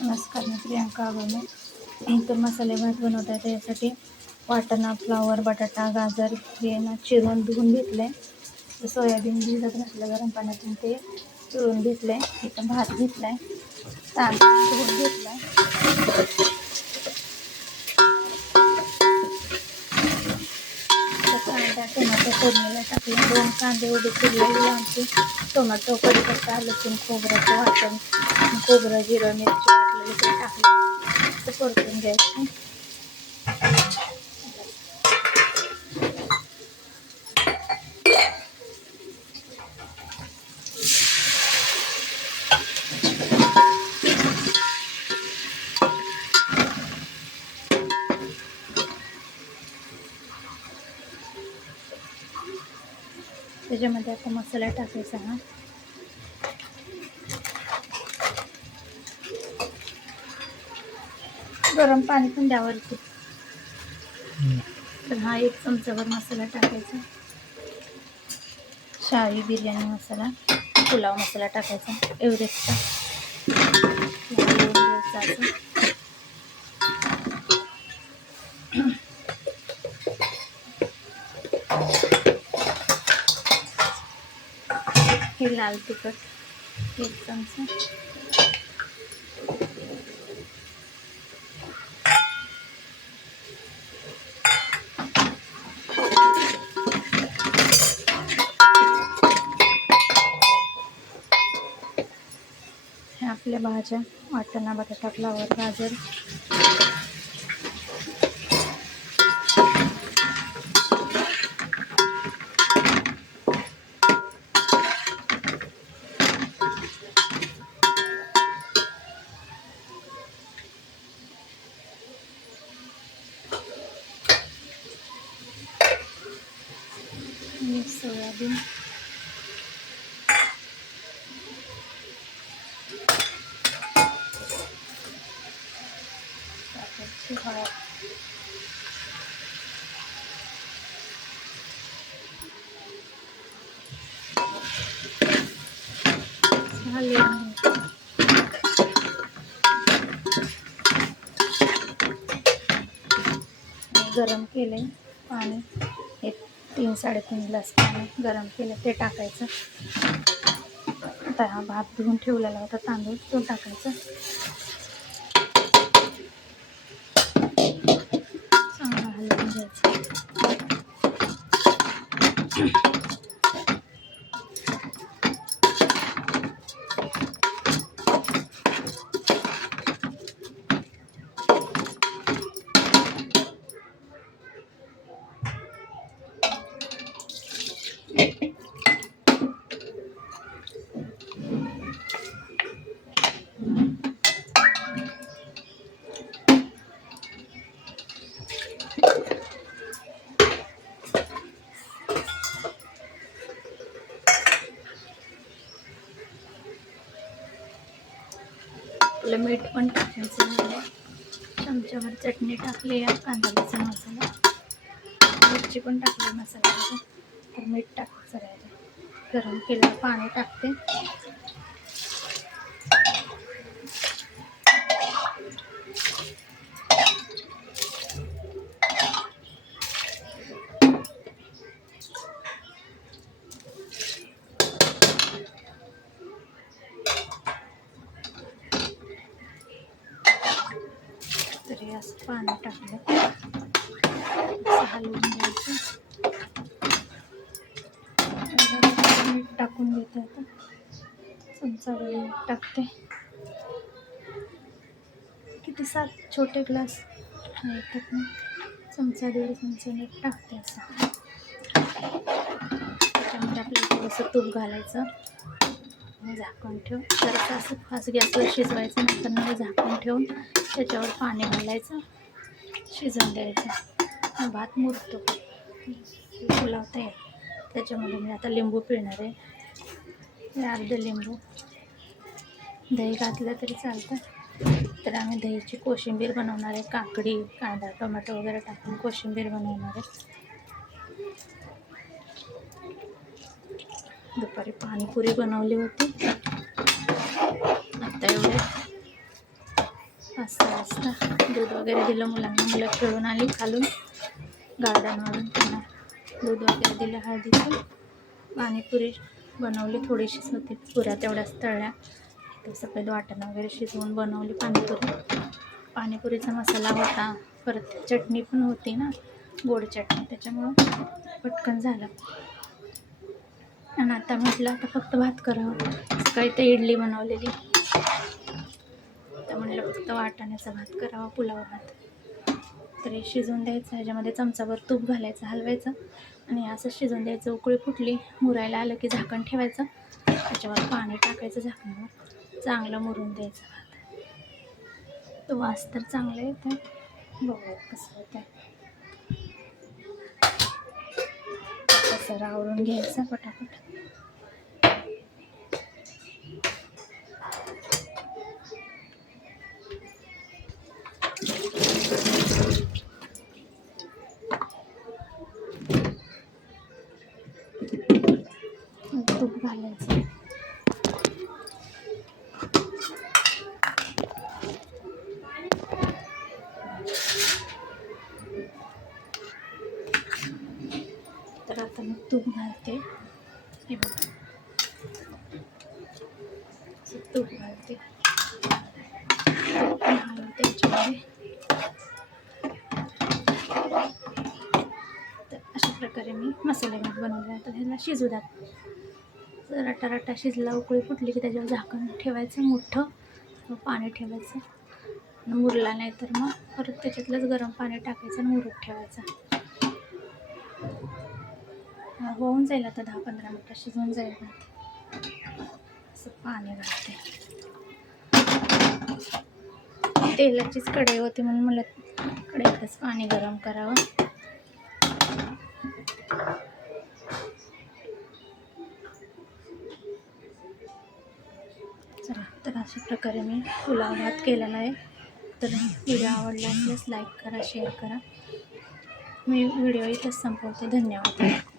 नमस्कार, मी प्रियांका आगवणे. तर मसाले भात बनवता येते यासाठी वाटाणा, फ्लावर, बटाटा, गाजर हे ना चिरून धुवून घेतले. सोयाबीन भिजत घातलं गरम पाण्यातून, ते चिरून घेतले. इथं भात घेतला आहे, तांदूळ धुवून घेतला आहे. कांदा टोमॅटो फोडणीला टाकले, 2 कांदे उभे चिरलेले, आमचे टोमॅटो, कढीपत्ता, लसूण, खोबऱ्याचं वाटण, खोबरं, जिरं, मिरची वाटलेली ते टाकलं, ते परतून घ्यायचं. त्याच्यामध्ये आता मसाला टाकायचा. हा गरम पाणी पण द्यावरती. तर हा 1 चमचाभर मसाला टाकायचा. शाही बिर्याणी मसाला, पुलाव मसाला टाकायचा, एव्हरेस्टचा. हे लाल तिखट 1 चमचा. हे आपल्या भाज्या, वाटाणा, बटाटा, फ्लावर, गाजर. सोयाबीन, हळद, गरम केले पाणी, एक 3-3.5 ग्लास पाणी गरम केलं, ते टाकायचं. आता हा भात धुवून ठेवलेला होता तांदूळ, तो टाकायचा. चांगला हलवून घ्यायचं. मीठ पण टाकायचं. चमच्यावर चटणी टाकली, या कांदा लसूण मसाला, मिरची पण टाकली मसाल्यामध्ये. तर मीठ टाकायचं राहिलं. गरम केलेलं पाणी टाकते. तरी असं पाणी टाकलं, हलवून घ्यायचं. मीठ टाकून घेते. आता चमचाभर मीठ टाकते. किती 7 छोटे ग्लास टाकून चमचा 1.5 चमचा मीठ टाकते. असं त्याच्यामध्ये आपल्याला थोडंसं तूप घालायचं, झाकण ठेवून जरासं असं फास्ट गॅसवर शिजवायचं. नंतर झाकण ठेवून त्याच्यावर पाणी घालायचं, शिजवून द्यायचं. भात मुरतो, फुलावता येईल. त्याच्यामध्ये मी आता लिंबू पिळणार आहे. अर्धं लिंबू. दही घातलं तरी चालतं. तर आम्ही दहीची कोशिंबीर बनवणार आहे. काकडी, कांदा, टोमॅटो वगैरे टाकून कोशिंबीर बनवणार आहे. दुपारी पाणीपुरी बनवली होती. आता एवढे 5-6 वाजता दूध वगैरे दिलं मुलांना. मुलं खेळून आली खालून गार्डनवरून. त्यांना दूध वगैरे दिलं. हळदीचं पाणीपुरी बनवली. थोडीशीच होती, पुऱ्या तेवढ्याच तळल्या. तर सफेद वाटाणा वगैरे शिजवून बनवली पाणीपुरी. पाणीपुरीचा मसाला होता, परत चटणी पण होती ना, गोड चटणी, त्याच्यामुळं पटकन झालं. आणि आता म्हटलं आता फक्त भात करावं. सकाळी तर इडली बनवलेली, तर म्हटलं फक्त वाटाण्याचा भात करावा, पुलाव भात. तरी शिजवून द्यायचं. ह्याच्यामध्ये चमचाभर तूप घालायचं, हलवायचं आणि असं शिजवून द्यायचं. उकळी फुटली, मुरायला आलं की झाकण ठेवायचं. त्याच्यावर पाणी टाकायचं झाकणावर, चांगलं मुरून द्यायचं भात. तो वास तर चांगला येतो. बघूयात कसं होतं. कसं आवरून घ्यायचं पटापट. तूप घालायचं. तर आता मी तूप घालते. हे बघा, तूप घालते. घालते याच्यामध्ये. तर अशा प्रकारे मी मसाले भात बनवला. तर ह्याला शिजू द्या. जर रटा शिजला, उकळी फुटली की त्याच्यावर झाकण ठेवायचं मोठं, पाणी ठेवायचं. मुरला नाही तर मग परत त्याच्यातलंच गरम पाणी टाकायचं आणि मुरत ठेवायचं. होऊन जाईल आता 10-15 मिनटं शिजून जाईल भात. असं पाणी घालते. तेलाचीच कढई होती म्हणून मला कढईतच पाणी गरम करावं. चला, तर अशा प्रकारे मी पुलाव भात केलेला आहे. तर व्हिडिओ आवडला असल्यास लाईक करा, शेअर करा. मी व्हिडिओ इथंच संपवते. धन्यवाद.